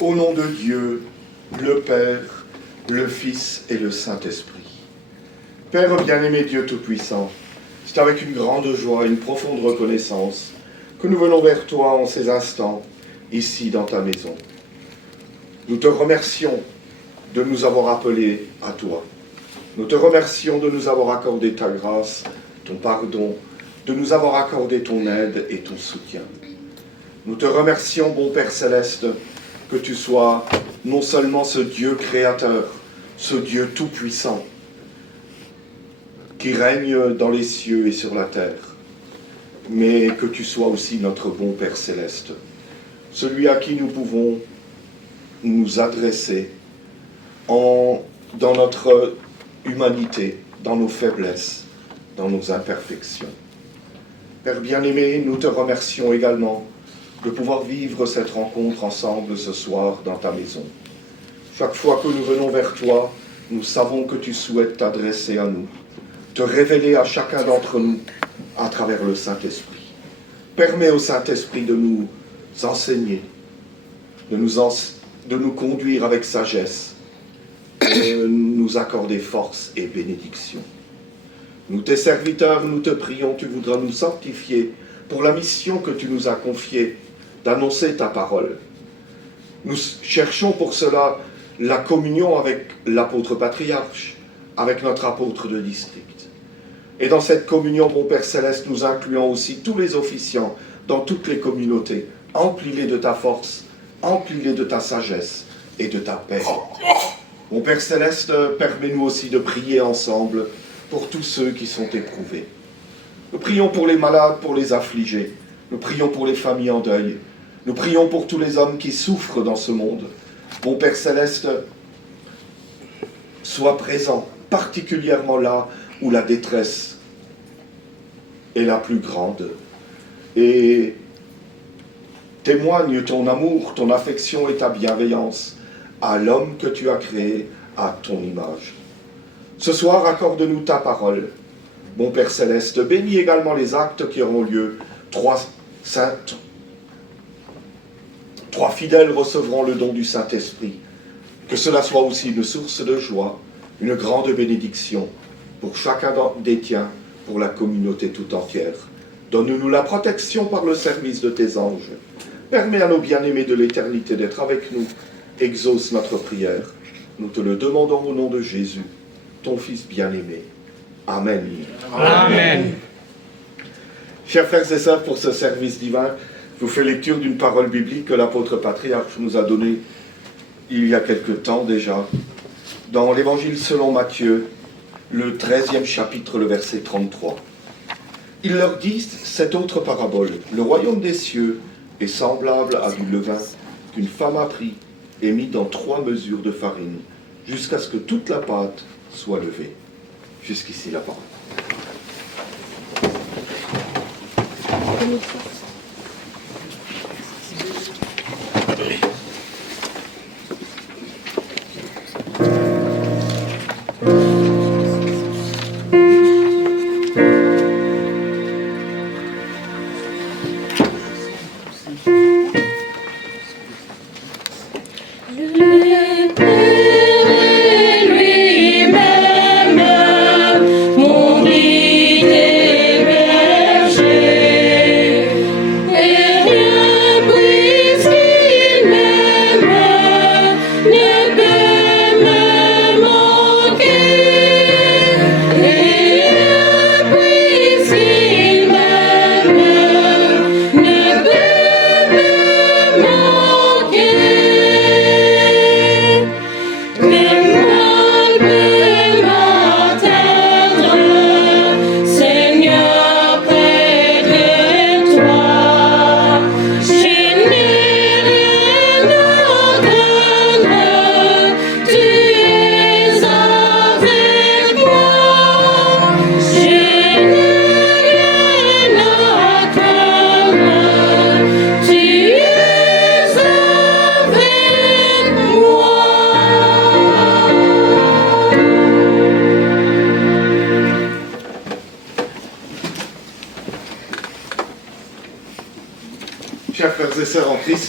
Au nom de Dieu, le Père, le Fils et le Saint-Esprit. Père bien-aimé Dieu Tout-Puissant, c'est avec une grande joie et une profonde reconnaissance que nous venons vers toi en ces instants, ici dans ta maison. Nous te remercions de nous avoir appelés à toi. Nous te remercions de nous avoir accordé ta grâce, ton pardon, de nous avoir accordé ton aide et ton soutien. Nous te remercions, bon Père Céleste, que tu sois non seulement ce Dieu créateur, ce Dieu tout-puissant, qui règne dans les cieux et sur la terre, mais que tu sois aussi notre bon Père Céleste, celui à qui nous pouvons nous adresser dans notre humanité, dans nos faiblesses, dans nos imperfections. Père bien-aimé, nous te remercions également de pouvoir vivre cette rencontre ensemble ce soir dans ta maison. Chaque fois que nous venons vers toi, nous savons que tu souhaites t'adresser à nous, te révéler à chacun d'entre nous à travers le Saint-Esprit. Permets au Saint-Esprit de nous enseigner, de nous conduire avec sagesse, nous accorder force et bénédiction. Nous, tes serviteurs, nous te prions, tu voudras nous sanctifier pour la mission que tu nous as confiée d'annoncer ta parole. Nous cherchons pour cela la communion avec l'apôtre patriarche, avec notre apôtre de district. Et dans cette communion, mon Père Céleste, nous incluons aussi tous les officiants dans toutes les communautés. Emplis-les de ta force, emplis-les de ta sagesse et de ta paix. Mon Père Céleste, permets-nous aussi de prier ensemble pour tous ceux qui sont éprouvés. Nous prions pour les malades, pour les affligés. Nous prions pour les familles en deuil. Nous prions pour tous les hommes qui souffrent dans ce monde. Mon Père Céleste, sois présent, particulièrement là où la détresse est la plus grande. Et témoigne ton amour, ton affection et ta bienveillance à l'homme que tu as créé à ton image. Ce soir, accorde-nous ta parole. Mon Père Céleste, bénis également les actes qui auront lieu. Trois fidèles recevront le don du Saint-Esprit. Que cela soit aussi une source de joie, une grande bénédiction pour chacun des tiens, pour la communauté tout entière. Donne-nous la protection par le service de tes anges. Permets à nos bien-aimés de l'éternité d'être avec nous. Exauce notre prière. Nous te le demandons au nom de Jésus, ton Fils bien-aimé. Amen. Amen. Chers frères et sœurs, pour ce service divin, je vous fais lecture d'une parole biblique que l'apôtre patriarche nous a donnée il y a quelque temps déjà, dans l'évangile selon Matthieu, le 13e chapitre, le verset 33. Il leur dit cette autre parabole. Le royaume des cieux est semblable à du levain qu'une femme a pris et mis dans 3 mesures de farine, jusqu'à ce que toute la pâte soit levée. Jusqu'ici la parole.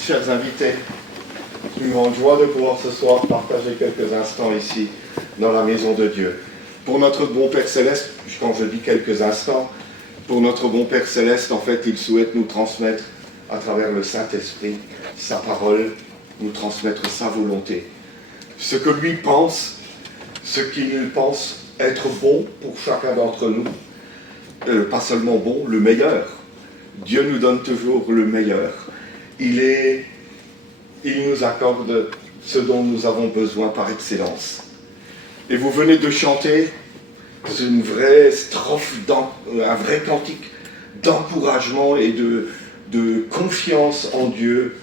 Chers invités, c'est une grande joie de pouvoir ce soir partager quelques instants ici dans la maison de Dieu. Pour notre bon Père Céleste, quand je dis quelques instants, pour notre bon Père Céleste, en fait, il souhaite nous transmettre à travers le Saint-Esprit sa parole, nous transmettre sa volonté. Ce que lui pense, ce qu'il pense être bon pour chacun d'entre nous, pas seulement bon, le meilleur. Dieu nous donne toujours le meilleur. Il nous accorde ce dont nous avons besoin par excellence. Et vous venez de chanter, c'est une vraie strophe, un vrai cantique d'encouragement et de confiance en Dieu.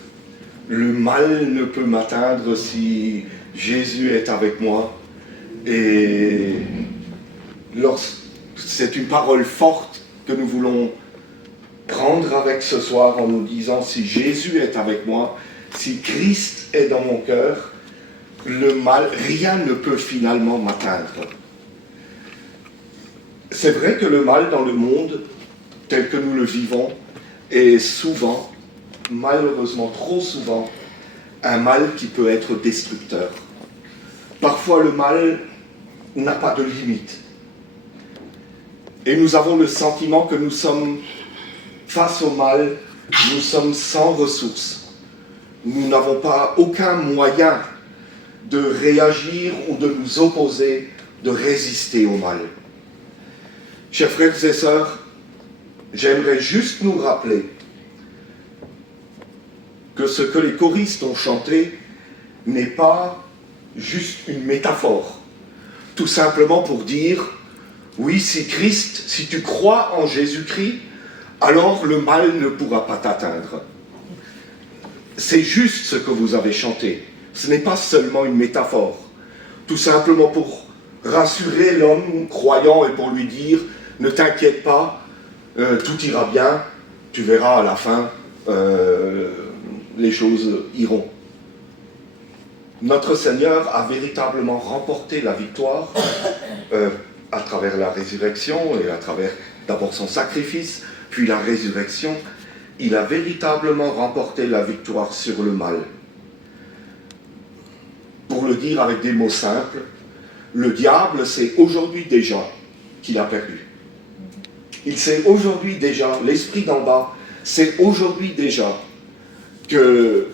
Le mal ne peut m'atteindre si Jésus est avec moi. Et c'est une parole forte que nous voulons prendre avec ce soir en nous disant, si Jésus est avec moi, si Christ est dans mon cœur, le mal, rien ne peut finalement m'atteindre. C'est vrai que le mal dans le monde, tel que nous le vivons, est souvent, malheureusement trop souvent, un mal qui peut être destructeur. parfois le mal n'a pas de limite. Et nous avons le sentiment que nous sommes face au mal, nous sommes sans ressources. Nous n'avons pas aucun moyen de réagir ou de nous opposer, de résister au mal. Chers frères et sœurs, j'aimerais juste nous rappeler que ce que les choristes ont chanté n'est pas juste une métaphore, tout simplement pour dire, oui, si Christ, si tu crois en Jésus-Christ, alors le mal ne pourra pas t'atteindre. C'est juste ce que vous avez chanté. Ce n'est pas seulement une métaphore. Tout simplement pour rassurer l'homme croyant et pour lui dire, ne t'inquiète pas, tout ira bien, tu verras à la fin, les choses iront. Notre Seigneur a véritablement remporté la victoire à travers la résurrection et à travers d'abord son sacrifice, puis la résurrection. Il a véritablement remporté la victoire sur le mal. Pour le dire avec des mots simples, le diable sait aujourd'hui déjà qu'il a perdu. Il sait aujourd'hui déjà, l'esprit d'en bas sait aujourd'hui déjà qu'il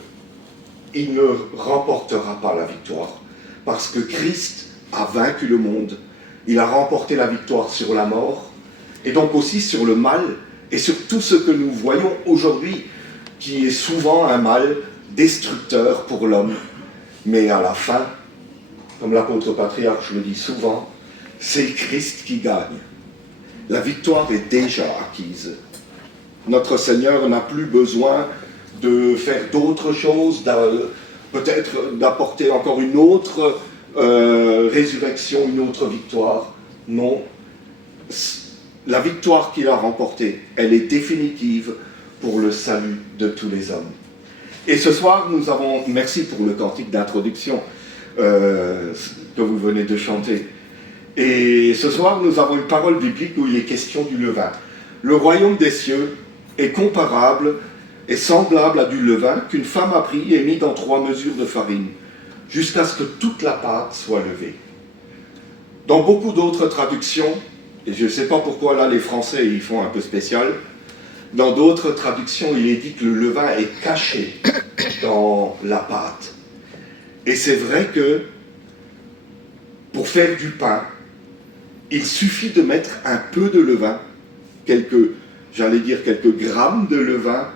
ne remportera pas la victoire. Parce que Christ a vaincu le monde. Il a remporté la victoire sur la mort, et donc aussi sur le mal, et sur tout ce que nous voyons aujourd'hui, qui est souvent un mal destructeur pour l'homme. Mais à la fin, comme l'apôtre patriarche le dit souvent, c'est Christ qui gagne. La victoire est déjà acquise. Notre Seigneur n'a plus besoin de faire d'autres choses, peut-être d'apporter encore une autre résurrection, une autre victoire. Non. La victoire qu'il a remportée, elle est définitive pour le salut de tous les hommes. Et ce soir, nous avons, merci pour le cantique d'introduction que vous venez de chanter. Et ce soir, nous avons une parole biblique où il est question du levain. Le royaume des cieux est comparable et semblable à du levain qu'une femme a pris et mis dans 3 mesures de farine, jusqu'à ce que toute la pâte soit levée. Dans beaucoup d'autres traductions, et je ne sais pas pourquoi là les Français ils font un peu spécial, dans d'autres traductions il est dit que le levain est caché dans la pâte. Et c'est vrai que pour faire du pain, il suffit de mettre un peu de levain, quelques grammes de levain,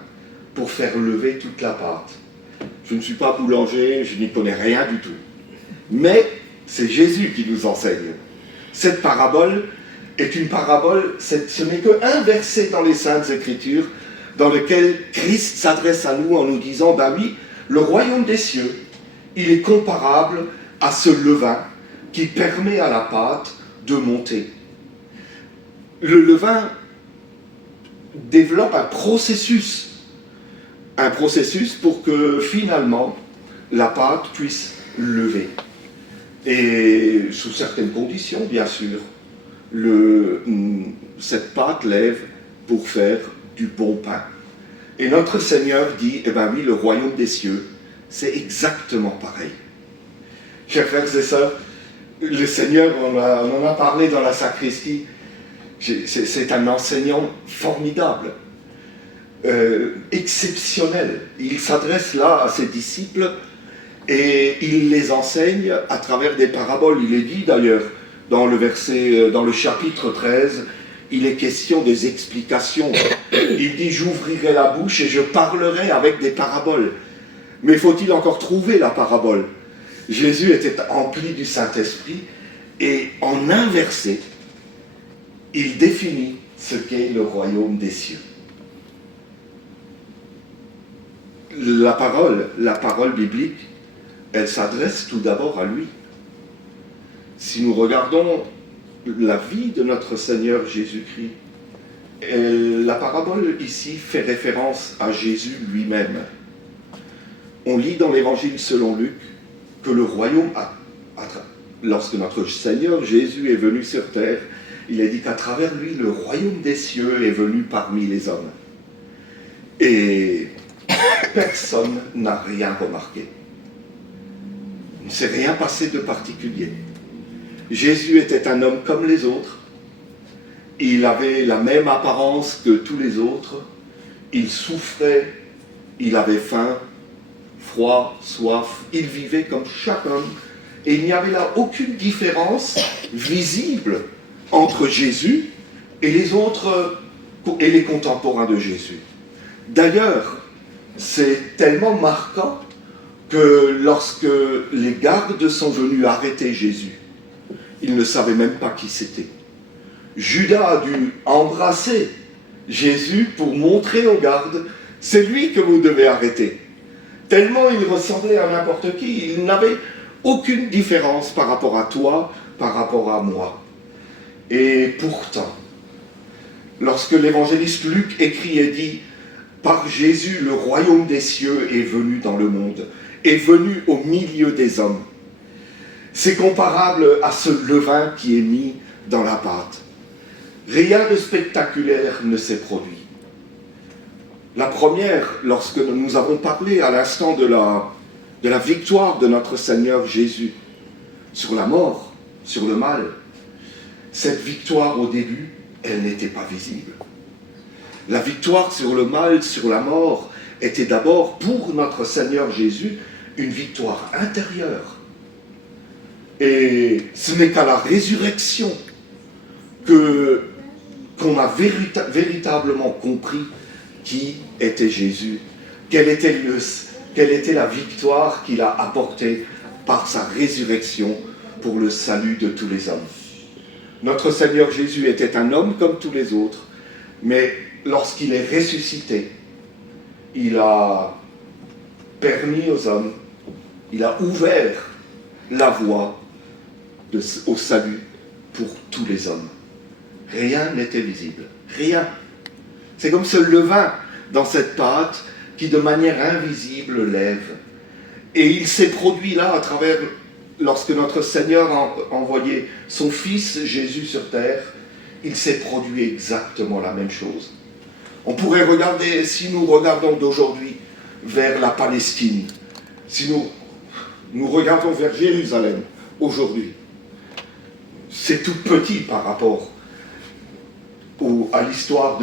pour faire lever toute la pâte. Je ne suis pas boulanger, je n'y connais rien du tout. Mais c'est Jésus qui nous enseigne. Cette parabole est une parabole, ce n'est qu'un verset dans les Saintes Écritures, dans lequel Christ s'adresse à nous en nous disant, ben oui, le royaume des cieux, il est comparable à ce levain qui permet à la pâte de monter. Le levain développe un processus pour que finalement la pâte puisse lever. Et sous certaines conditions, bien sûr, cette pâte lève pour faire du bon pain. Et notre Seigneur dit, eh bien oui, le royaume des cieux, c'est exactement pareil. Chers frères et sœurs, le Seigneur, on en a parlé dans la sacristie, c'est un enseignant formidable, exceptionnel. Il s'adresse là à ses disciples et il les enseigne à travers des paraboles. Il est dit d'ailleurs dans le chapitre 13, il est question des explications. Il dit, j'ouvrirai la bouche et je parlerai avec des paraboles. Mais faut-il encore trouver la parabole? Jésus était empli du Saint-Esprit et en inversé, il définit ce qu'est le royaume des cieux. La parole biblique, elle s'adresse tout d'abord à lui. Si nous regardons la vie de notre Seigneur Jésus-Christ, la parabole ici fait référence à Jésus lui-même. On lit dans l'Évangile selon Luc que le royaume, lorsque notre Seigneur Jésus est venu sur terre, il est dit qu'à travers lui, le royaume des cieux est venu parmi les hommes. Et personne n'a rien remarqué. ne s'est rien passé de particulier. Jésus était un homme comme les autres. Il avait la même apparence que tous les autres. Il souffrait, il avait faim, froid, soif. Il vivait comme chaque homme. Et il n'y avait là aucune différence visible entre Jésus et les autres et les contemporains de Jésus. D'ailleurs, c'est tellement marquant que lorsque les gardes sont venus arrêter Jésus, ils ne savaient même pas qui c'était. Judas a dû embrasser Jésus pour montrer aux gardes, c'est lui que vous devez arrêter. Tellement il ressemblait à n'importe qui, il n'avait aucune différence par rapport à toi, par rapport à moi. Et pourtant, lorsque l'évangéliste Luc écrit et dit « Par Jésus, le royaume des cieux est venu dans le monde, est venu au milieu des hommes », c'est comparable à ce levain qui est mis dans la pâte. Rien de spectaculaire ne s'est produit. La première, lorsque nous avons parlé à l'instant de la victoire de notre Seigneur Jésus sur la mort, sur le mal, cette victoire au début, elle n'était pas visible. La victoire sur le mal, sur la mort, était d'abord pour notre Seigneur Jésus une victoire intérieure. Et ce n'est qu'à la résurrection qu'on a véritablement compris qui était Jésus, quelle était la victoire qu'il a apportée par sa résurrection pour le salut de tous les hommes. Notre Seigneur Jésus était un homme comme tous les autres, mais lorsqu'il est ressuscité, il a permis aux hommes, il a ouvert la voie au salut pour tous les hommes. Rien n'était visible, rien. C'est comme ce levain dans cette pâte qui de manière invisible lève. Et il s'est produit là à travers, lorsque notre Seigneur a envoyé son Fils Jésus sur terre, il s'est produit exactement la même chose. On pourrait regarder, si nous regardons d'aujourd'hui vers la Palestine, si nous regardons vers Jérusalem aujourd'hui, c'est tout petit par rapport à l'histoire,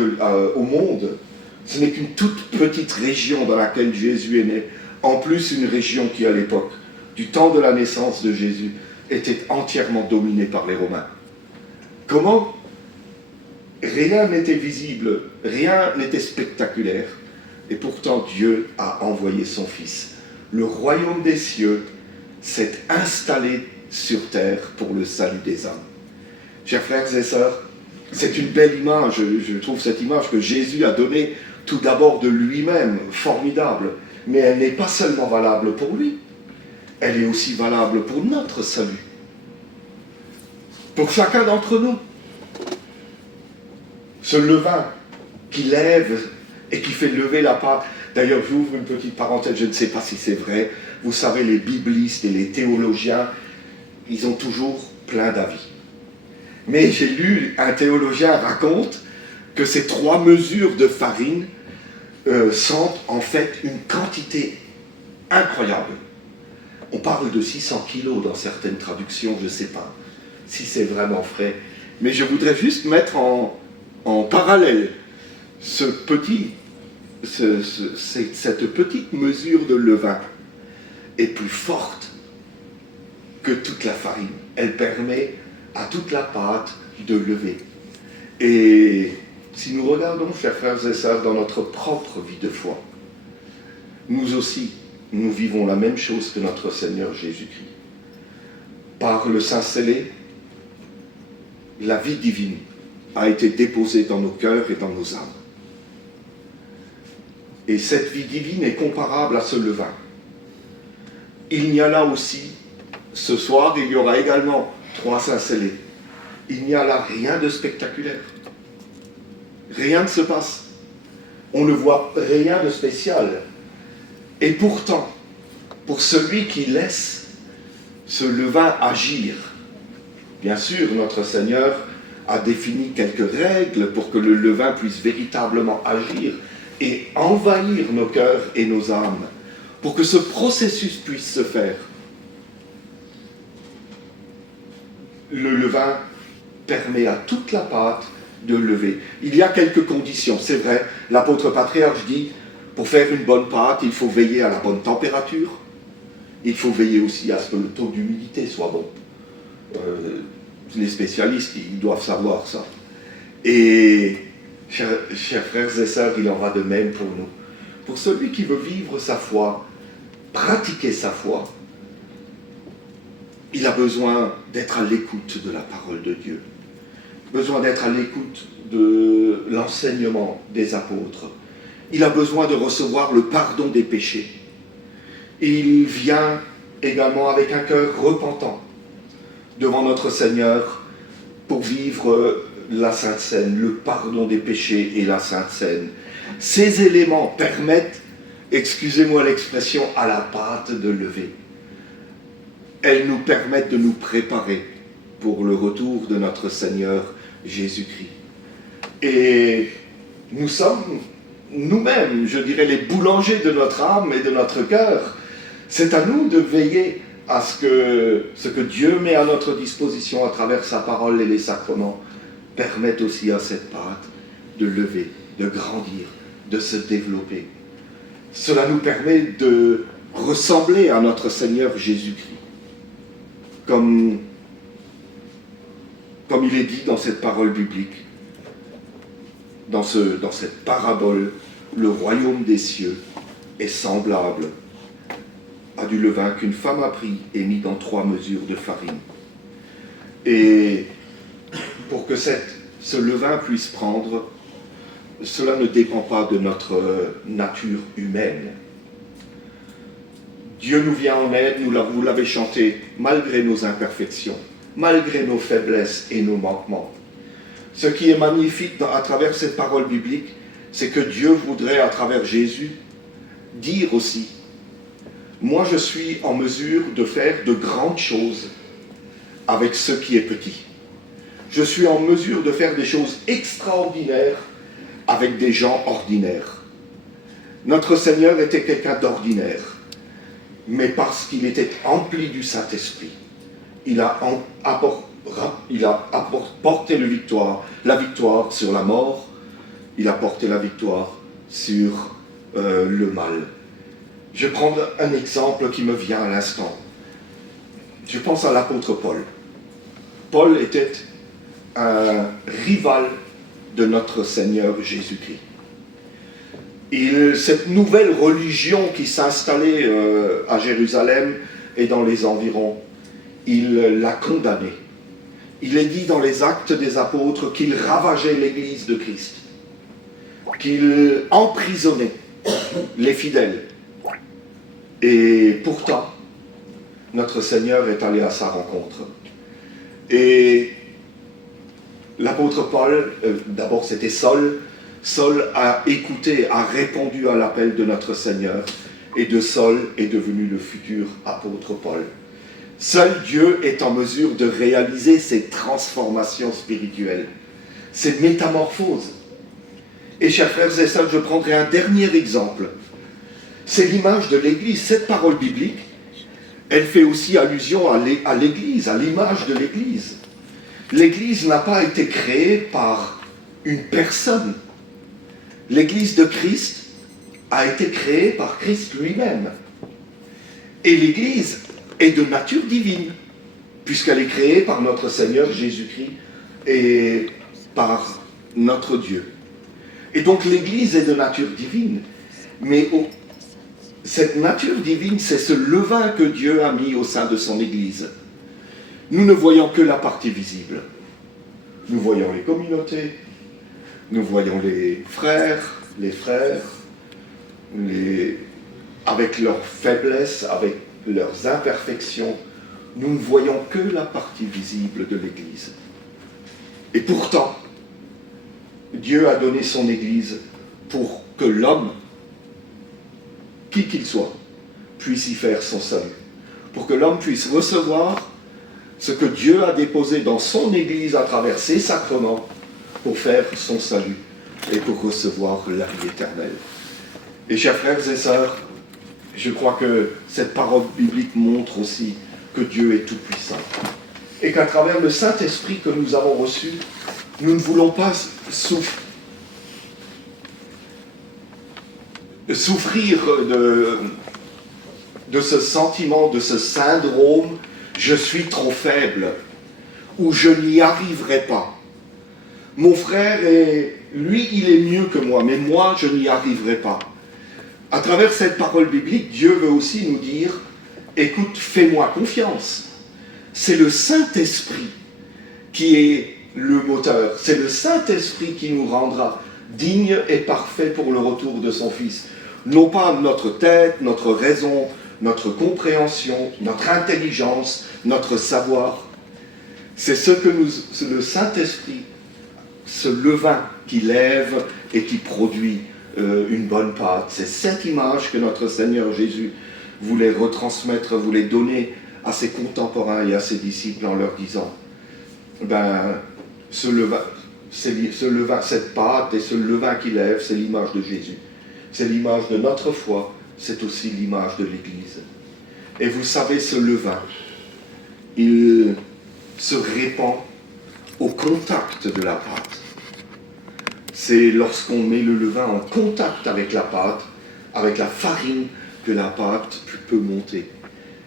au monde. Ce n'est qu'une toute petite région dans laquelle Jésus est né. En plus, une région qui, à l'époque, du temps de la naissance de Jésus, était entièrement dominée par les Romains. Comment ? Rien n'était visible, rien n'était spectaculaire. Et pourtant, Dieu a envoyé son Fils. Le royaume des cieux s'est installé sur terre pour le salut des hommes. Chers frères et sœurs, c'est une belle image, je trouve cette image que Jésus a donnée tout d'abord de lui-même, formidable, mais elle n'est pas seulement valable pour lui, elle est aussi valable pour notre salut, pour chacun d'entre nous. Ce levain qui lève et qui fait lever la pâte. D'ailleurs, j'ouvre une petite parenthèse, je ne sais pas si c'est vrai, vous savez, les biblistes et les théologiens, ils ont toujours plein d'avis. Mais j'ai lu, un théologien raconte que ces 3 mesures de farine sont en fait une quantité incroyable. On parle de 600 kilos dans certaines traductions, je ne sais pas si c'est vraiment vrai. Mais je voudrais juste mettre en parallèle cette petite mesure de levain est plus forte que toute la farine. Elle permet à toute la pâte de lever. Et si nous regardons, chers frères et sœurs, dans notre propre vie de foi, nous aussi, nous vivons la même chose que notre Seigneur Jésus-Christ. Par le Saint scellé, la vie divine a été déposée dans nos cœurs et dans nos âmes. Et cette vie divine est comparable à ce levain. Il y a là aussi, ce soir, il y aura également 3 saints scellés. Il n'y a là rien de spectaculaire. Rien ne se passe. On ne voit rien de spécial. Et pourtant, pour celui qui laisse ce levain agir, bien sûr, notre Seigneur a défini quelques règles pour que le levain puisse véritablement agir et envahir nos cœurs et nos âmes, pour que ce processus puisse se faire. le levain permet à toute la pâte de lever. Il y a quelques conditions, c'est vrai. L'apôtre patriarche dit, pour faire une bonne pâte, il faut veiller à la bonne température. Il faut veiller aussi à ce que le taux d'humidité soit bon. Les spécialistes, ils doivent savoir ça. Et, chers frères et sœurs, il en va de même pour nous. Pour celui qui veut vivre sa foi, pratiquer sa foi, il a besoin d'être à l'écoute de la parole de Dieu. Besoin d'être à l'écoute de l'enseignement des apôtres. Il a besoin de recevoir le pardon des péchés. Il vient également avec un cœur repentant devant notre Seigneur pour vivre la Sainte Seine, le pardon des péchés et la Sainte Seine. Ces éléments permettent, excusez-moi l'expression, à la pâte de lever. Elles nous permettent de nous préparer pour le retour de notre Seigneur Jésus-Christ. Et nous sommes nous-mêmes, je dirais, les boulangers de notre âme et de notre cœur. C'est à nous de veiller à ce que Dieu met à notre disposition à travers sa parole et les sacrements permettent aussi à cette pâte de lever, de grandir, de se développer. Cela nous permet de ressembler à notre Seigneur Jésus-Christ. Comme il est dit dans cette parole biblique, dans cette parabole, le royaume des cieux est semblable à du levain qu'une femme a pris et mis dans 3 mesures de farine. Et pour que ce levain puisse prendre, cela ne dépend pas de notre nature humaine. Dieu nous vient en aide, vous l'avez chanté, malgré nos imperfections, malgré nos faiblesses et nos manquements. Ce qui est magnifique à travers cette parole biblique, c'est que Dieu voudrait, à travers Jésus, dire aussi, moi je suis en mesure de faire de grandes choses avec ce qui est petit. Je suis en mesure de faire des choses extraordinaires avec des gens ordinaires. Notre Seigneur était quelqu'un d'ordinaire, mais parce qu'il était empli du Saint-Esprit, il a porté la victoire sur la mort, il a porté la victoire sur le mal. Je vais prendre un exemple qui me vient à l'instant. Je pense à l'apôtre Paul. Paul était un rival de notre Seigneur Jésus-Christ. Cette nouvelle religion qui s'installait à Jérusalem et dans les environs, il l'a condamnée. Il est dit dans les Actes des Apôtres qu'il ravageait l'Église de Christ, qu'il emprisonnait les fidèles. Et pourtant, notre Seigneur est allé à sa rencontre. Et l'apôtre Paul, d'abord c'était Saul a écouté, a répondu à l'appel de notre Seigneur, et de Saul est devenu le futur apôtre Paul. Seul Dieu est en mesure de réaliser ces transformations spirituelles, ces métamorphoses. Et chers frères et sœurs, je prendrai un dernier exemple. C'est l'image de l'Église. Cette parole biblique, elle fait aussi allusion à l'Église, à l'image de l'Église. L'Église n'a pas été créée par une personne. L'Église de Christ a été créée par Christ lui-même. Et l'Église est de nature divine, puisqu'elle est créée par notre Seigneur Jésus-Christ et par notre Dieu. Et donc l'Église est de nature divine, mais cette nature divine, c'est ce levain que Dieu a mis au sein de son Église. Nous ne voyons que la partie visible. Nous voyons les communautés, nous voyons les frères, avec leurs faiblesses, avec leurs imperfections. Nous ne voyons que la partie visible de l'Église. Et pourtant, Dieu a donné son Église pour que l'homme, qui qu'il soit, puisse y faire son salut. Pour que l'homme puisse recevoir ce que Dieu a déposé dans son Église à travers ses sacrements pour faire son salut et pour recevoir la vie éternelle. Et chers frères et sœurs, je crois que cette parole biblique montre aussi que Dieu est tout-puissant. et qu'à travers le Saint-Esprit que nous avons reçu, nous ne voulons pas souffrir de ce sentiment, de ce syndrome « je suis trop faible » ou « je n'y arriverai pas ». Mon frère, lui, il est mieux que moi, mais moi, je n'y arriverai pas. À travers cette parole biblique, Dieu veut aussi nous dire « écoute, fais-moi confiance ». C'est le Saint-Esprit qui est le moteur. C'est le Saint-Esprit qui nous rendra dignes et parfaits pour le retour de son Fils. Non pas notre tête, notre raison, notre compréhension, notre intelligence, notre savoir. C'est ce que le Saint-Esprit, ce levain qui lève et qui produit une bonne pâte. C'est cette image que notre Seigneur Jésus voulait retransmettre, voulait donner à ses contemporains et à ses disciples en leur disant ce levain, cette pâte et ce levain qui lève, c'est l'image de Jésus. C'est l'image de notre foi, c'est aussi l'image de l'Église. Et vous savez, ce levain, il se répand au contact de la pâte. C'est lorsqu'on met le levain en contact avec la pâte, avec la farine, que la pâte peut monter.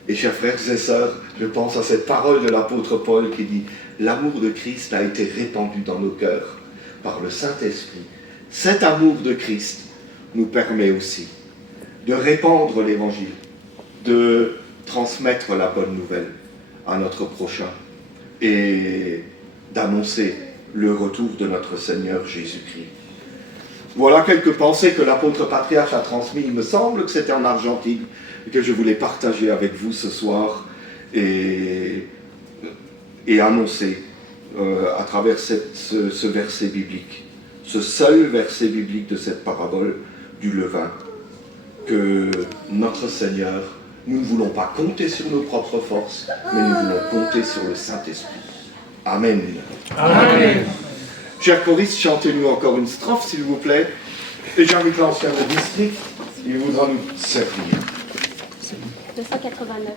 Et chers frères et sœurs, je pense à cette parole de l'apôtre Paul qui dit « L'amour de Christ a été répandu dans nos cœurs par le Saint-Esprit. » Cet amour de Christ nous permet aussi de répandre l'Évangile, de transmettre la bonne nouvelle à notre prochain et d'annoncer le retour de notre Seigneur Jésus-Christ. Voilà quelques pensées que l'apôtre patriarche a transmises. Il me semble que c'était en Argentine et que je voulais partager avec vous ce soir et annoncer à travers ce verset biblique, ce seul verset biblique de cette parabole du levain, que notre Seigneur, nous ne voulons pas compter sur nos propres forces, mais nous voulons compter sur le Saint-Esprit. Amen. Amen. Cher choriste, chantez-nous encore une strophe, s'il vous plaît. Et j'invite l'ancien de district, il voudra nous servir. 289.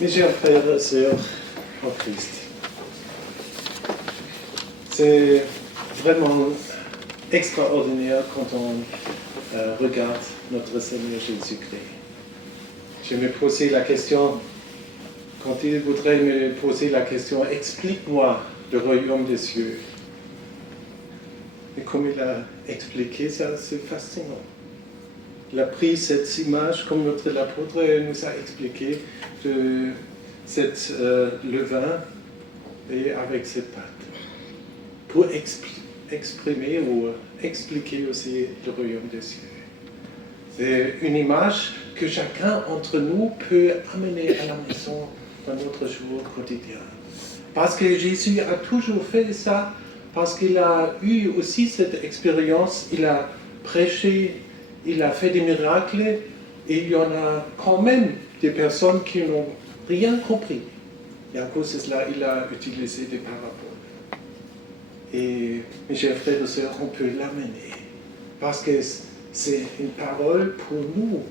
Mes chers frères et sœurs en Christ, c'est vraiment extraordinaire quand on regarde notre Seigneur Jésus-Christ. Je me posais la question, quand il voudrait me poser la question, explique-moi le royaume des cieux. Et comme il a expliqué ça, c'est fascinant. Il a pris cette image, comme notre apôtre nous a expliqué, de cette levain et avec cette pâte, pour exprimer ou expliquer aussi le royaume des cieux. C'est une image que chacun d'entre nous peut amener à la maison dans notre jour quotidien. Parce que Jésus a toujours fait ça, parce qu'il a eu aussi cette expérience, il a prêché, il a fait des miracles, et il y en a quand même des personnes qui n'ont rien compris. Et à cause de cela, il a utilisé des paraboles. Et mes chers frères et sœurs, on peut l'amener. Parce que c'est une parole pour nous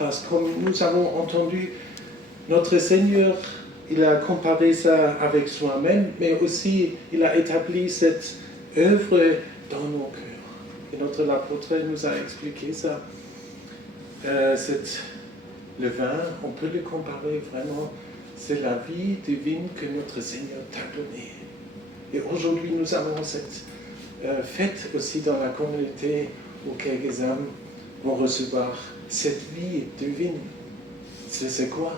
Parce que comme nous avons entendu, notre Seigneur, il a comparé ça avec soi-même, mais aussi il a établi cette œuvre dans nos cœurs. Et notre apôtre nous a expliqué ça. Le vin, on peut le comparer vraiment, c'est la vie divine que notre Seigneur t'a donnée. Et aujourd'hui, nous avons cette fête aussi dans la communauté où quelques âmes vont recevoir cette vie divine. C'est quoi?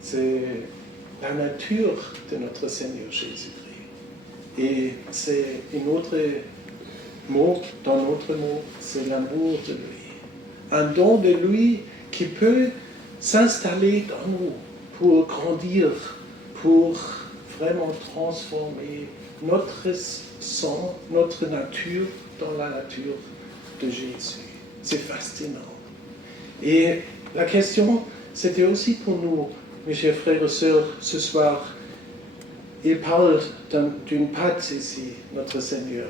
C'est la nature de notre Seigneur Jésus-Christ. Et c'est un autre mot, dans notre mot, c'est l'amour de lui. Un don de lui qui peut s'installer dans nous pour grandir, pour vraiment transformer notre sang, notre nature dans la nature de Jésus. C'est fascinant. Et la question, c'était aussi pour nous, mes chers frères et sœurs, ce soir. Il parle d'une pâte ici, notre Seigneur.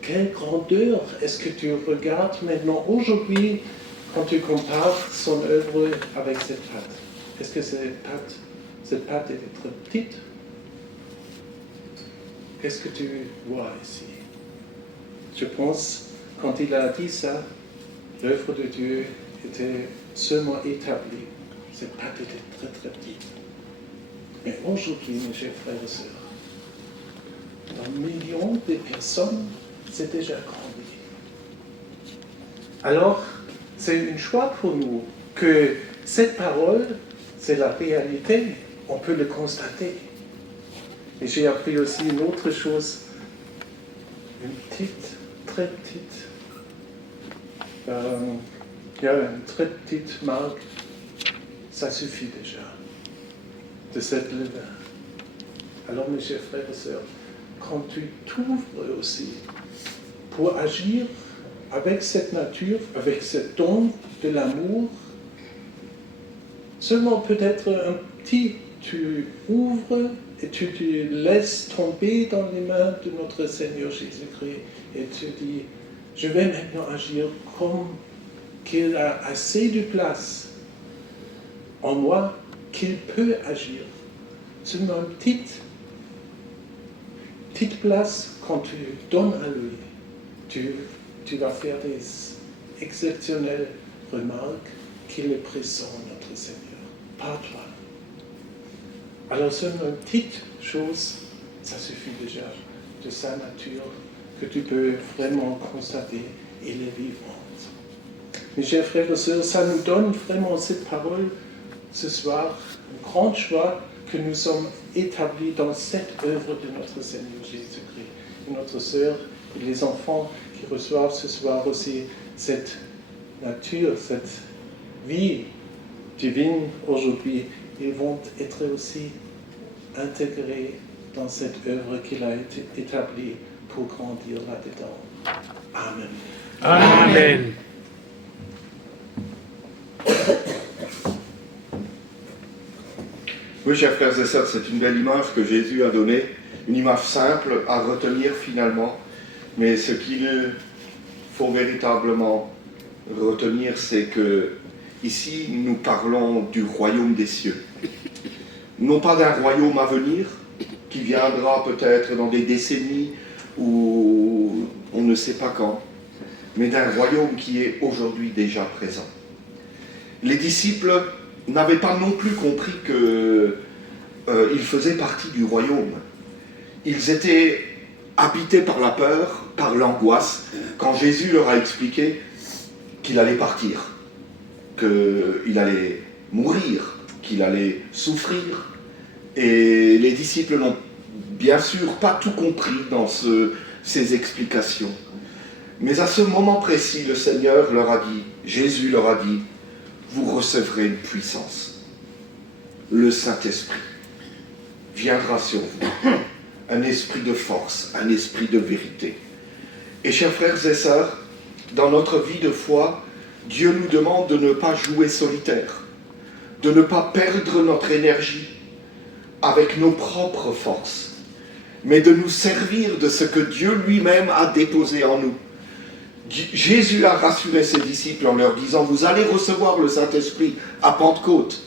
Quelle grandeur est-ce que tu regardes maintenant, aujourd'hui, quand tu compares son œuvre avec cette pâte? Est-ce que cette pâte est très petite? Qu'est-ce que tu vois ici? Je pense, quand il a dit ça, l'œuvre de Dieu était seulement établie. Cette pâte était très très petite. Mais aujourd'hui, mes chers frères et sœurs, dans millions de personnes, c'est déjà grandi. Alors, c'est un choix pour nous que cette parole, c'est la réalité. On peut le constater. Et j'ai appris aussi une autre chose, une petite, très petite, une très petite marque, ça suffit déjà de cette levain. Alors mes chers frères et sœurs, quand tu t'ouvres aussi pour agir avec cette nature, avec ce don de l'amour, seulement peut-être un petit, tu ouvres et tu te laisses tomber dans les mains de notre Seigneur Jésus-Christ et tu dis, je vais maintenant agir comme qu'il a assez de place en moi qu'il peut agir. Seulement une petite place quand tu donnes à lui. Tu vas faire des exceptionnelles remarques qu'il est présent, notre Seigneur, pas toi. Alors seulement une petite chose, ça suffit déjà de sa nature que tu peux vraiment constater, elle est vivante. Mes chers frères et sœurs, ça nous donne vraiment cette parole ce soir, un grand choix que nous sommes établis dans cette œuvre de notre Seigneur Jésus-Christ. Et notre sœur et les enfants qui reçoivent ce soir aussi cette nature, cette vie divine aujourd'hui, ils vont être aussi intégrés dans cette œuvre qu'il a été établie pour grandir là-dedans. Amen. Amen. Oui, chers frères et sœurs, c'est une belle image que Jésus a donnée, une image simple à retenir finalement, mais ce qu'il faut véritablement retenir, c'est que ici, nous parlons du royaume des cieux. Non pas d'un royaume à venir, qui viendra peut-être dans des décennies ou on ne sait pas quand, mais d'un royaume qui est aujourd'hui déjà présent. Les disciples n'avaient pas non plus compris qu'ils faisaient partie du royaume. Ils étaient habités par la peur, par l'angoisse, quand Jésus leur a expliqué qu'il allait partir, qu'il allait mourir, qu'il allait souffrir. Et les disciples n'ont bien sûr pas tout compris dans ces explications. Mais à ce moment précis, le Seigneur leur a dit, Jésus leur a dit, vous recevrez une puissance. Le Saint-Esprit viendra sur vous. Un esprit de force, un esprit de vérité. Et chers frères et sœurs, dans notre vie de foi, Dieu nous demande de ne pas jouer solitaire, de ne pas perdre notre énergie avec nos propres forces, mais de nous servir de ce que Dieu lui-même a déposé en nous, Jésus a rassuré ses disciples en leur disant « Vous allez recevoir le Saint-Esprit à Pentecôte. »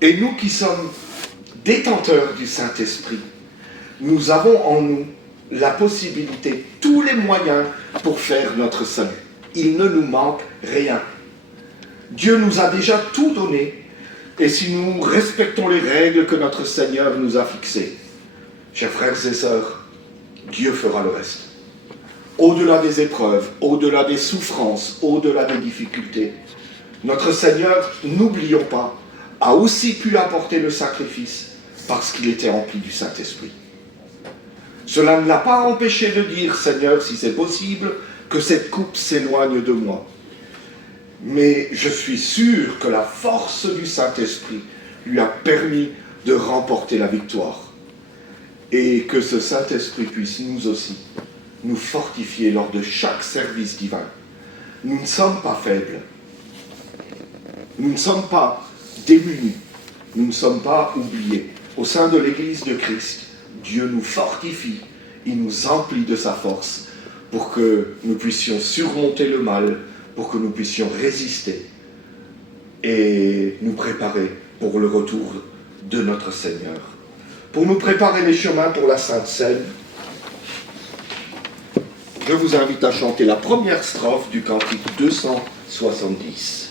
Et nous qui sommes détenteurs du Saint-Esprit, nous avons en nous la possibilité, tous les moyens pour faire notre salut. Il ne nous manque rien. Dieu nous a déjà tout donné, et si nous respectons les règles que notre Seigneur nous a fixées, chers frères et sœurs, Dieu fera le reste. Au-delà des épreuves, au-delà des souffrances, au-delà des difficultés, notre Seigneur, n'oublions pas, a aussi pu apporter le sacrifice parce qu'il était rempli du Saint-Esprit. Cela ne l'a pas empêché de dire, Seigneur, si c'est possible, que cette coupe s'éloigne de moi. Mais je suis sûr que la force du Saint-Esprit lui a permis de remporter la victoire. Et que ce Saint-Esprit puisse nous aussi nous fortifier lors de chaque service divin. Nous ne sommes pas faibles. Nous ne sommes pas démunis. Nous ne sommes pas oubliés. Au sein de l'Église de Christ, Dieu nous fortifie, il nous emplit de sa force pour que nous puissions surmonter le mal, pour que nous puissions résister et nous préparer pour le retour de notre Seigneur. Pour nous préparer les chemins pour la Sainte Seine, je vous invite à chanter la première strophe du cantique 270.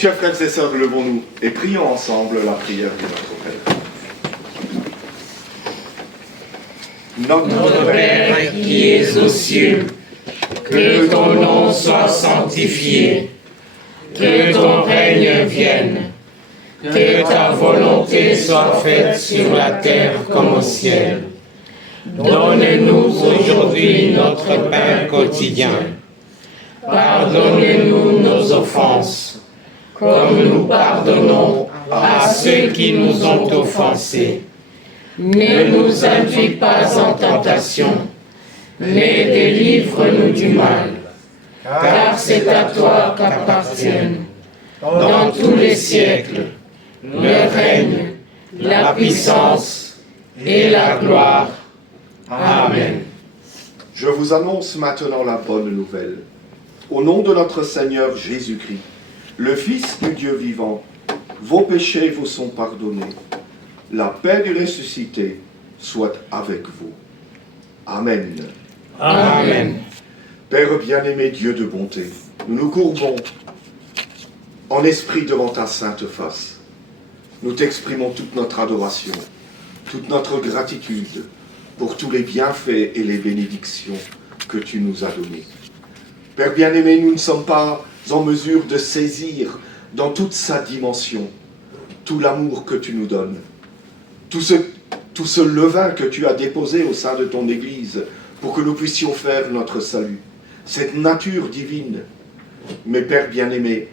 Chers frères et sœurs, levons-nous et prions ensemble la prière de notre Père. Notre Père qui es aux cieux, que ton nom soit sanctifié, que ton règne vienne, que ta volonté soit faite sur la terre comme au ciel. Donne-nous aujourd'hui notre pain quotidien. Pardonne-nous nos offenses, comme nous pardonnons à ceux qui nous ont offensés. Ne nous induis pas en tentation, mais délivre-nous du mal. Car c'est à toi qu'appartiennent, dans tous les siècles, le règne, la puissance et la gloire. Amen. Je vous annonce maintenant la bonne nouvelle. Au nom de notre Seigneur Jésus-Christ, le Fils du Dieu vivant, vos péchés vous sont pardonnés. La paix du ressuscité soit avec vous. Amen. Amen. Père bien-aimé, Dieu de bonté, nous nous courbons en esprit devant ta sainte face. Nous t'exprimons toute notre adoration, toute notre gratitude pour tous les bienfaits et les bénédictions que tu nous as donnés. Père bien-aimé, nous ne sommes pas en mesure de saisir dans toute sa dimension tout l'amour que tu nous donnes, tout ce levain que tu as déposé au sein de ton Église pour que nous puissions faire notre salut, cette nature divine. Mais Père bien-aimé,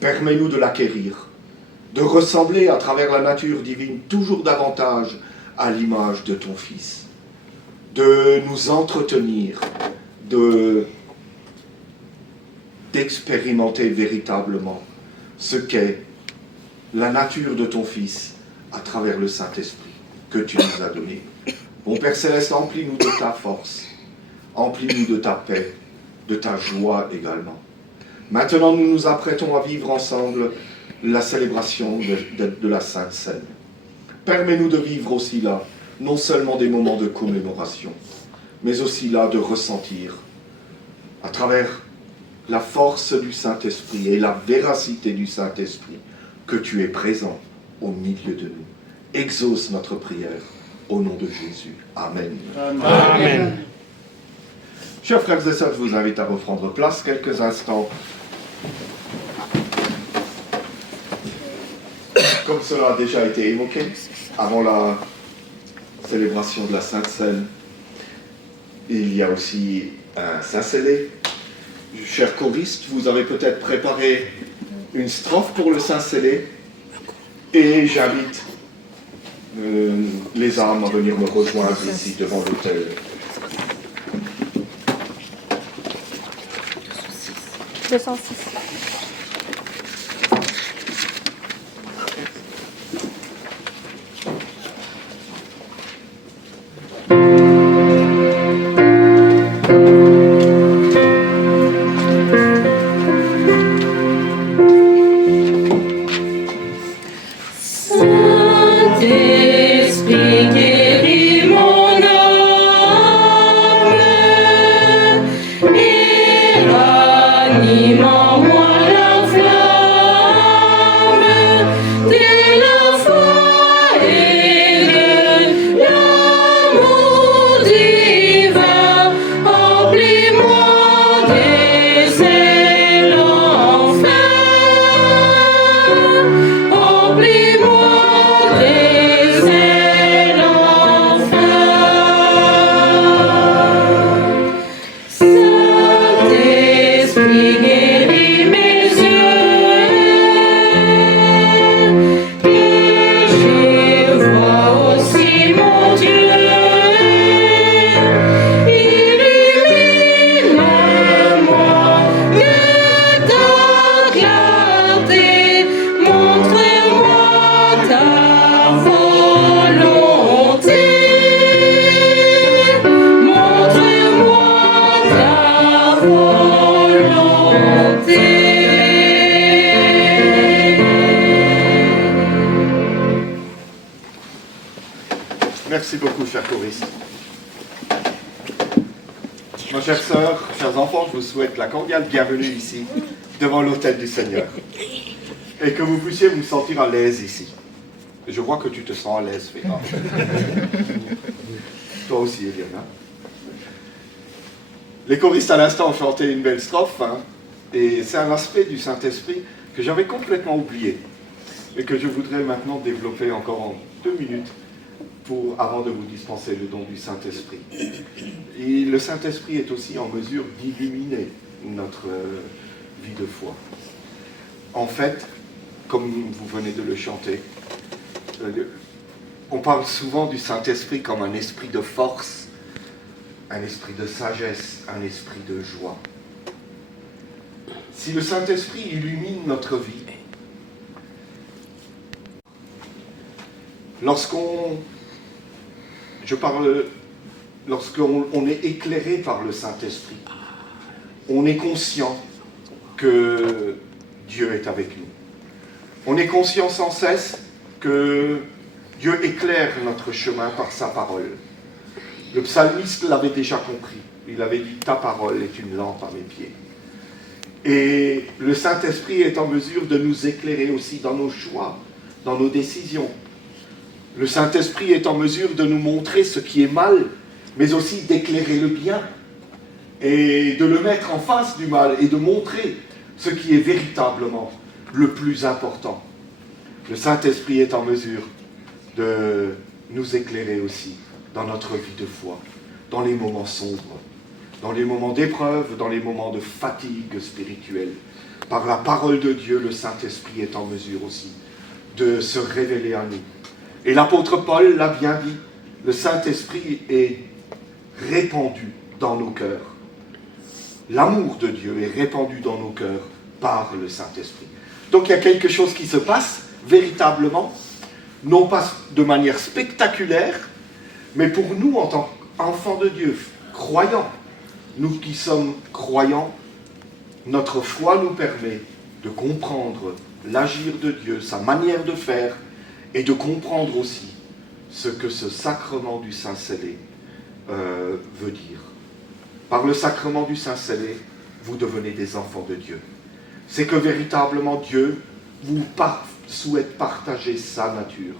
permets-nous de l'acquérir, de ressembler à travers la nature divine toujours davantage à l'image de ton Fils, de nous entretenir, d'expérimenter véritablement ce qu'est la nature de ton Fils à travers le Saint-Esprit que tu nous as donné. Mon Père Céleste, emplis-nous de ta force, emplis-nous de ta paix, de ta joie également. Maintenant, nous nous apprêtons à vivre ensemble la célébration de la Sainte Seine. Permets-nous de vivre aussi là, non seulement des moments de commémoration, mais aussi là de ressentir, à travers la force du Saint-Esprit et la véracité du Saint-Esprit, que tu es présent au milieu de nous. Exauce notre prière au nom de Jésus. Amen. Amen. Amen. Chers frères et sœurs, je vous invite à reprendre place quelques instants. Comme cela a déjà été évoqué, avant la célébration de la Sainte Seine, il y a aussi un Saint-Célé. Chers choristes, vous avez peut-être préparé une strophe pour le Saint-Célé, et j'invite les âmes à venir me rejoindre ici devant l'autel. Saint-Esprit, guéris mon âme et ranime en moi la flamme de la foi et de l'amour divin. Emplis-moi des ailes enfin. Emplis-moi des ailes enfin. Saint-Esprit, guéris mes yeux, que je vois aussi mon Dieu. Illumine-moi de ta clarté, montre-moi ta volonté. Montre-moi ta volonté. Merci beaucoup, chers choristes. Mes chères sœurs, chers enfants, je vous souhaite la cordiale bienvenue ici, devant l'autel du Seigneur. Et que vous puissiez vous sentir à l'aise ici. Je vois que tu te sens à l'aise, Féra. Toi aussi, Eliana. Les choristes à l'instant ont chanté une belle strophe, hein, et c'est un aspect du Saint-Esprit que j'avais complètement oublié, et que je voudrais maintenant développer encore en 2 minutes avant de vous dispenser le don du Saint-Esprit. Et le Saint-Esprit est aussi en mesure d'illuminer notre vie de foi. En fait, comme vous venez de le chanter, on parle souvent du Saint-Esprit comme un esprit de force, un esprit de sagesse, un esprit de joie. Si le Saint-Esprit illumine notre vie, lorsqu'on est éclairé par le Saint-Esprit, on est conscient que Dieu est avec nous. On est conscient sans cesse que Dieu éclaire notre chemin par sa parole. Le psalmiste l'avait déjà compris. Il avait dit « Ta parole est une lampe à mes pieds ». Et le Saint-Esprit est en mesure de nous éclairer aussi dans nos choix, dans nos décisions. Le Saint-Esprit est en mesure de nous montrer ce qui est mal, mais aussi d'éclairer le bien et de le mettre en face du mal et de montrer ce qui est véritablement le plus important. Le Saint-Esprit est en mesure de nous éclairer aussi dans notre vie de foi, dans les moments sombres, dans les moments d'épreuve, dans les moments de fatigue spirituelle. Par la parole de Dieu, le Saint-Esprit est en mesure aussi de se révéler à nous Et l'apôtre Paul l'a bien dit, le Saint-Esprit est répandu dans nos cœurs. L'amour de Dieu est répandu dans nos cœurs par le Saint-Esprit. Donc il y a quelque chose qui se passe véritablement, non pas de manière spectaculaire, mais pour nous en tant qu'enfants de Dieu, croyants, nous qui sommes croyants, notre foi nous permet de comprendre l'agir de Dieu, sa manière de faire, et de comprendre aussi ce que ce sacrement du Saint-Scellé veut dire. Par le sacrement du Saint-Scellé, vous devenez des enfants de Dieu. C'est que véritablement Dieu vous souhaite partager sa nature.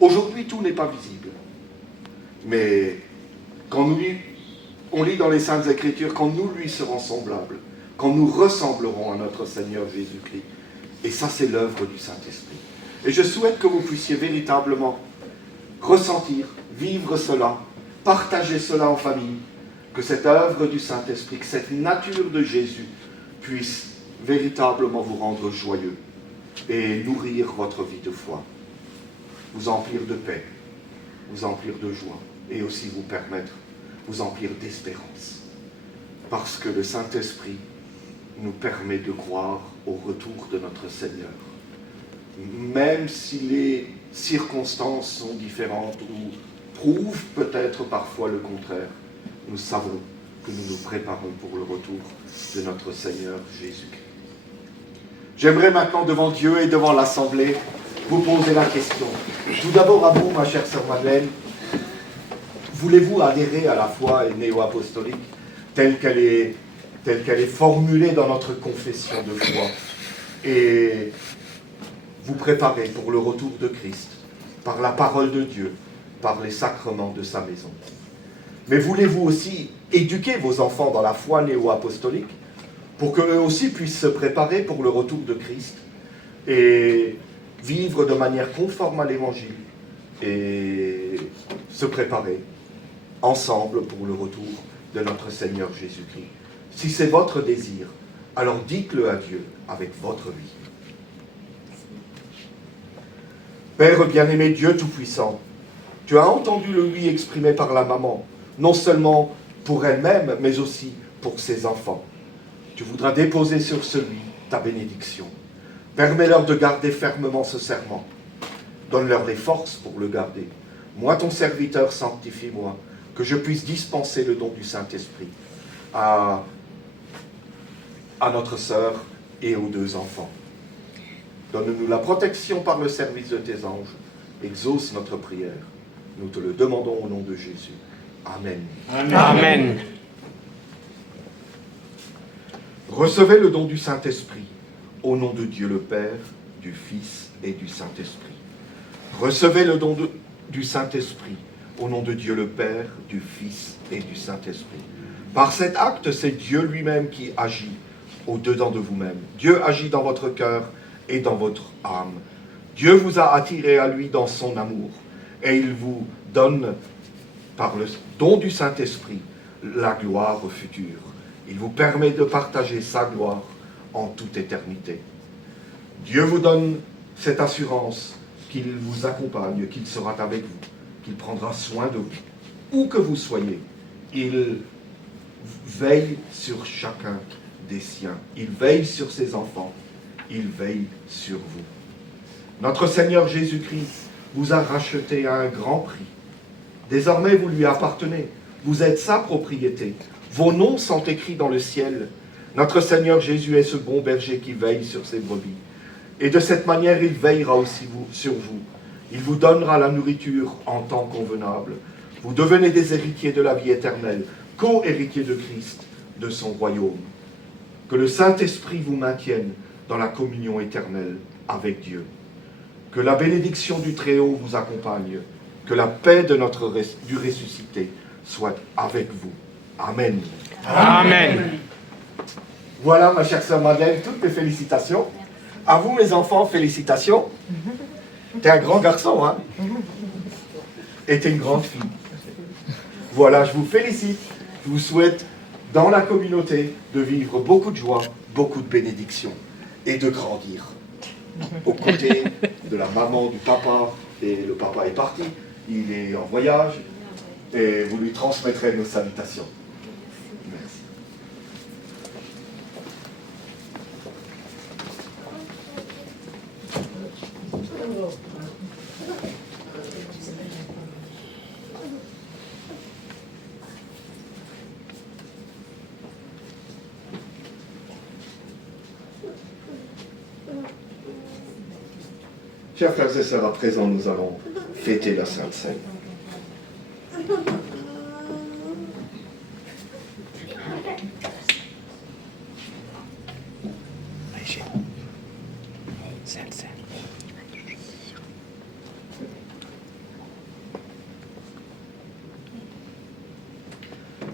Aujourd'hui, tout n'est pas visible. Mais quand on lit dans les Saintes Écritures, quand nous lui serons semblables, quand nous ressemblerons à notre Seigneur Jésus-Christ. Et ça, c'est l'œuvre du Saint-Esprit. Et je souhaite que vous puissiez véritablement ressentir, vivre cela, partager cela en famille, que cette œuvre du Saint-Esprit, que cette nature de Jésus puisse véritablement vous rendre joyeux et nourrir votre vie de foi, vous emplir de paix, vous emplir de joie et aussi vous permettre, vous emplir d'espérance. Parce que le Saint-Esprit nous permet de croire au retour de notre Seigneur. Même si les circonstances sont différentes ou prouvent peut-être parfois le contraire, nous savons que nous nous préparons pour le retour de notre Seigneur Jésus-Christ. J'aimerais maintenant devant Dieu et devant l'Assemblée vous poser la question. Tout d'abord à vous, ma chère sœur Madeleine, voulez-vous adhérer à la foi néo-apostolique telle qu'elle est formulée dans notre confession de foi et vous préparer pour le retour de Christ par la parole de Dieu, par les sacrements de sa maison? Mais voulez-vous aussi éduquer vos enfants dans la foi néo-apostolique pour qu'eux aussi puissent se préparer pour le retour de Christ et vivre de manière conforme à l'Évangile et se préparer ensemble pour le retour de notre Seigneur Jésus-Christ? Si c'est votre désir, alors dites-le à Dieu avec votre vie. Père bien-aimé, Dieu Tout-Puissant, tu as entendu le oui exprimé par la maman, non seulement pour elle-même, mais aussi pour ses enfants. Tu voudras déposer sur ce oui ta bénédiction. Permets-leur de garder fermement ce serment. Donne-leur les forces pour le garder. Moi, ton serviteur, sanctifie-moi, que je puisse dispenser le don du Saint-Esprit à notre sœur et aux deux enfants. Donne-nous la protection par le service de tes anges. Exauce notre prière. Nous te le demandons au nom de Jésus. Amen. Amen. Amen. Recevez le don du Saint-Esprit au nom de Dieu le Père, du Fils et du Saint-Esprit. Recevez le don du Saint-Esprit au nom de Dieu le Père, du Fils et du Saint-Esprit. Par cet acte, c'est Dieu lui-même qui agit au-dedans de vous-même. Dieu agit dans votre cœur et dans votre âme. Dieu vous a attiré à lui dans son amour et il vous donne, par le don du Saint-Esprit, la gloire future. Il vous permet de partager sa gloire en toute éternité. Dieu vous donne cette assurance qu'il vous accompagne, qu'il sera avec vous, qu'il prendra soin de vous. Où que vous soyez, il veille sur chacun des siens. Il veille sur ses enfants. Il veille sur vous. Notre Seigneur Jésus-Christ vous a racheté à un grand prix. Désormais, vous lui appartenez. Vous êtes sa propriété. Vos noms sont écrits dans le ciel. Notre Seigneur Jésus est ce bon berger qui veille sur ses brebis. Et de cette manière, il veillera aussi sur vous. Il vous donnera la nourriture en temps convenable. Vous devenez des héritiers de la vie éternelle, co-héritiers de Christ, de son royaume. Que le Saint-Esprit vous maintienne dans la communion éternelle avec Dieu. Que la bénédiction du Très-Haut vous accompagne. Que la paix de du ressuscité soit avec vous. Amen. Amen. Voilà, ma chère sœur Madeleine, toutes mes félicitations. À vous, mes enfants, félicitations. T'es un grand garçon, hein? Et t'es une grande fille. Voilà, je vous félicite. Je vous souhaite, dans la communauté, de vivre beaucoup de joie, beaucoup de bénédictions et de grandir. Aux côtés de la maman, du papa et le papa est parti, il est en voyage, et vous lui transmettrez nos salutations. Merci. Chers frères et sœurs, à présent nous allons fêter la Sainte Seine.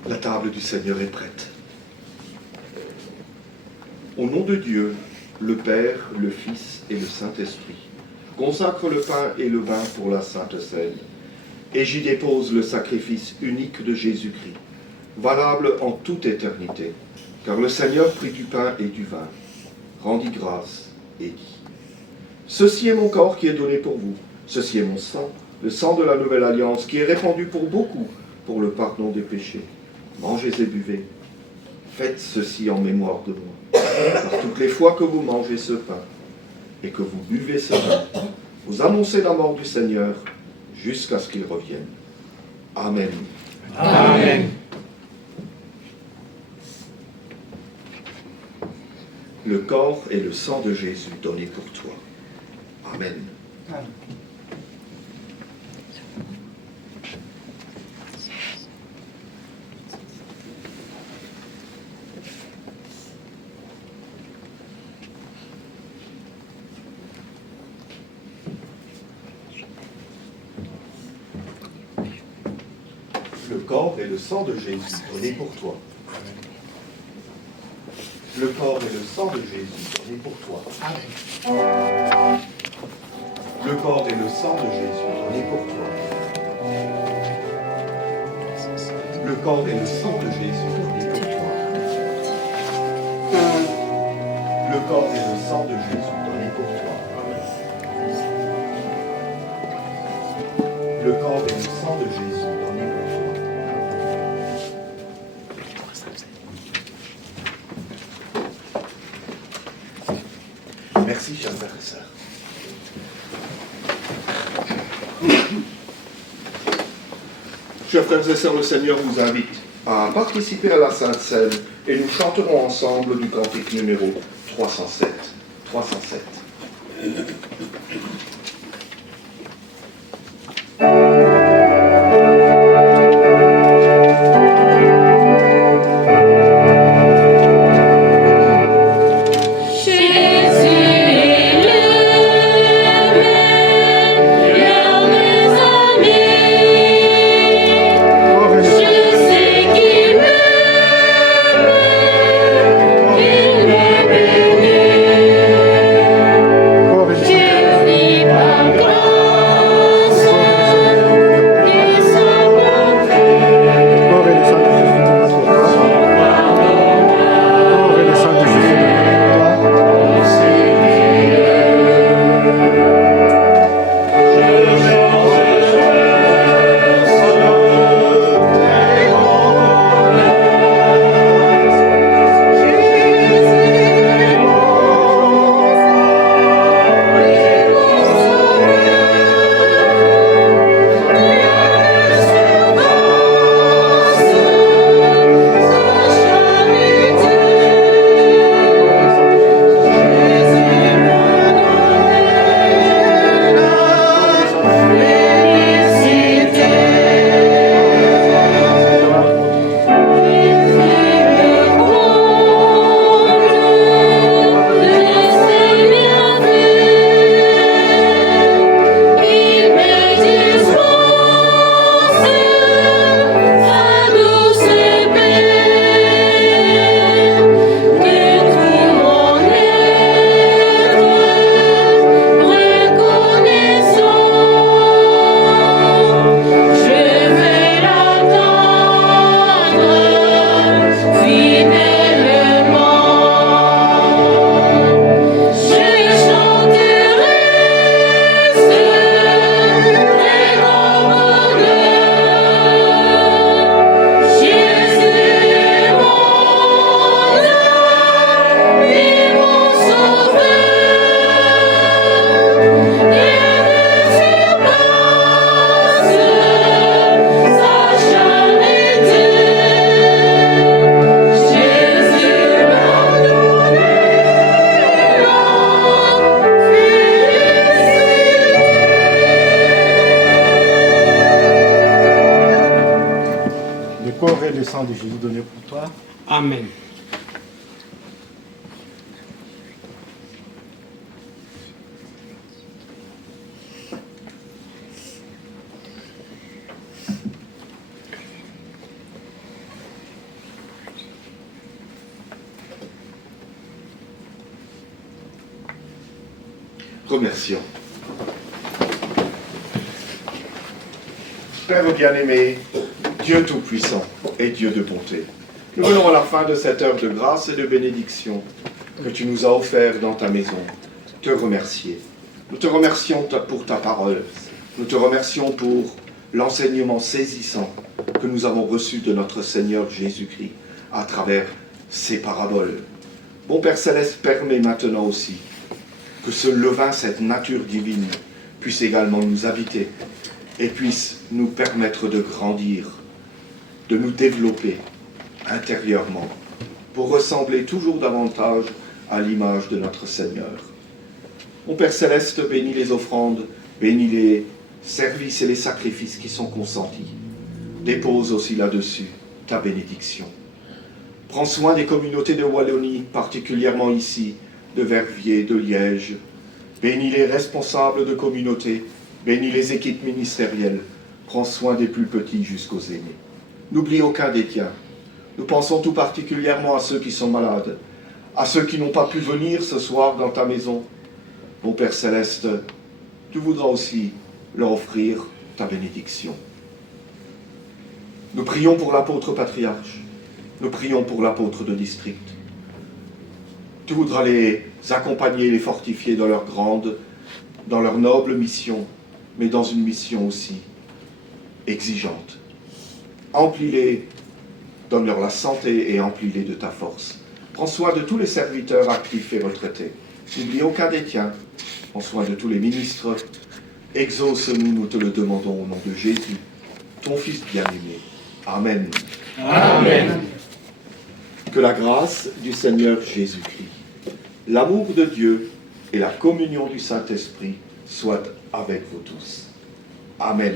La table du Seigneur est prête. Au nom de Dieu, le Père, le Fils et le Saint-Esprit, consacre le pain et le vin pour la Sainte Seine, et j'y dépose le sacrifice unique de Jésus-Christ, valable en toute éternité, car le Seigneur prit du pain et du vin, rendit grâce et dit : ceci est mon corps qui est donné pour vous, ceci est mon sang, le sang de la nouvelle alliance, qui est répandu pour beaucoup, pour le pardon des péchés. Mangez et buvez. Faites ceci en mémoire de moi. Car toutes les fois que vous mangez ce pain et que vous buvez ce vin, vous annoncez la mort du Seigneur jusqu'à ce qu'il revienne. Amen. Amen. Le corps et le sang de Jésus donnés pour toi. Amen. Amen. Le corps et le sang de Jésus donnés pour toi. Le corps et le sang de Jésus donnés pour toi. Le corps et le sang de Jésus donnés pour toi. Le corps et le sang de Jésus donnés pour toi. Le corps et le sang de Jésus donnés pour toi. Le corps et le sang de Jésus donnés pour toi. Merci, chers frères et sœurs. Chers frères et sœurs, le Seigneur vous invite à participer à la Sainte Seine et nous chanterons ensemble du cantique numéro 307. 307. Je suis Remercions. Père bien-aimé, Dieu Tout-Puissant et Dieu de bonté, nous venons à la fin de cette heure de grâce et de bénédiction que tu nous as offert dans ta maison, te remercier. Nous te remercions pour ta parole. Nous te remercions pour l'enseignement saisissant que nous avons reçu de notre Seigneur Jésus-Christ à travers ces paraboles. Mon Père Céleste, permet maintenant aussi que ce levain, cette nature divine, puisse également nous habiter et puisse nous permettre de grandir, de nous développer intérieurement pour ressembler toujours davantage à l'image de notre Seigneur. Mon Père Céleste, bénis les offrandes, bénis les services et les sacrifices qui sont consentis. Dépose aussi là-dessus ta bénédiction. Prends soin des communautés de Wallonie, particulièrement ici, de Verviers, de Liège. Bénis les responsables de communautés, bénis les équipes ministérielles. Prends soin des plus petits jusqu'aux aînés. N'oublie aucun des tiens. Nous pensons tout particulièrement à ceux qui sont malades, à ceux qui n'ont pas pu venir ce soir dans ta maison. Mon Père Céleste, tu voudras aussi leur offrir ta bénédiction. Nous prions pour l'apôtre patriarche. Nous prions pour l'apôtre de district. Tu voudras les accompagner, les fortifier dans leur grande, dans leur noble mission, mais dans une mission aussi exigeante. Emplis-les, donne-leur la santé et emplis-les de ta force. Prends soin de tous les serviteurs actifs et retraités. N'oublie aucun des tiens. Prends soin de tous les ministres. Exauce-nous, nous te le demandons au nom de Jésus, ton Fils bien-aimé. Amen. Amen. Que la grâce du Seigneur Jésus-Christ, l'amour de Dieu et la communion du Saint-Esprit soient avec vous tous. Amen.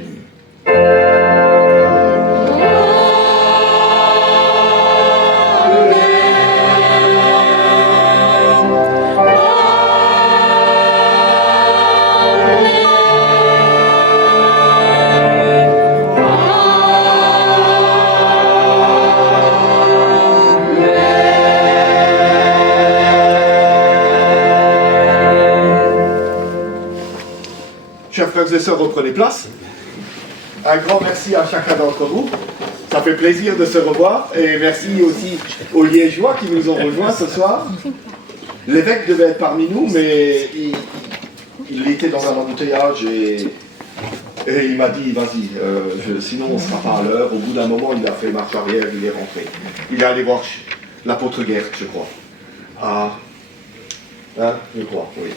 Chers frères et sœurs, reprenez place. Un grand merci à chacun d'entre vous. Ça fait plaisir de se revoir. Et merci aussi aux Liégeois qui nous ont rejoints ce soir. L'évêque devait être parmi nous, mais il était dans un embouteillage et il m'a dit, vas-y, sinon on ne sera pas à l'heure. Au bout d'un moment, il a fait marche arrière, il est rentré. Il est allé voir l'apôtre Gert, je crois. Ah, hein, je crois, oui.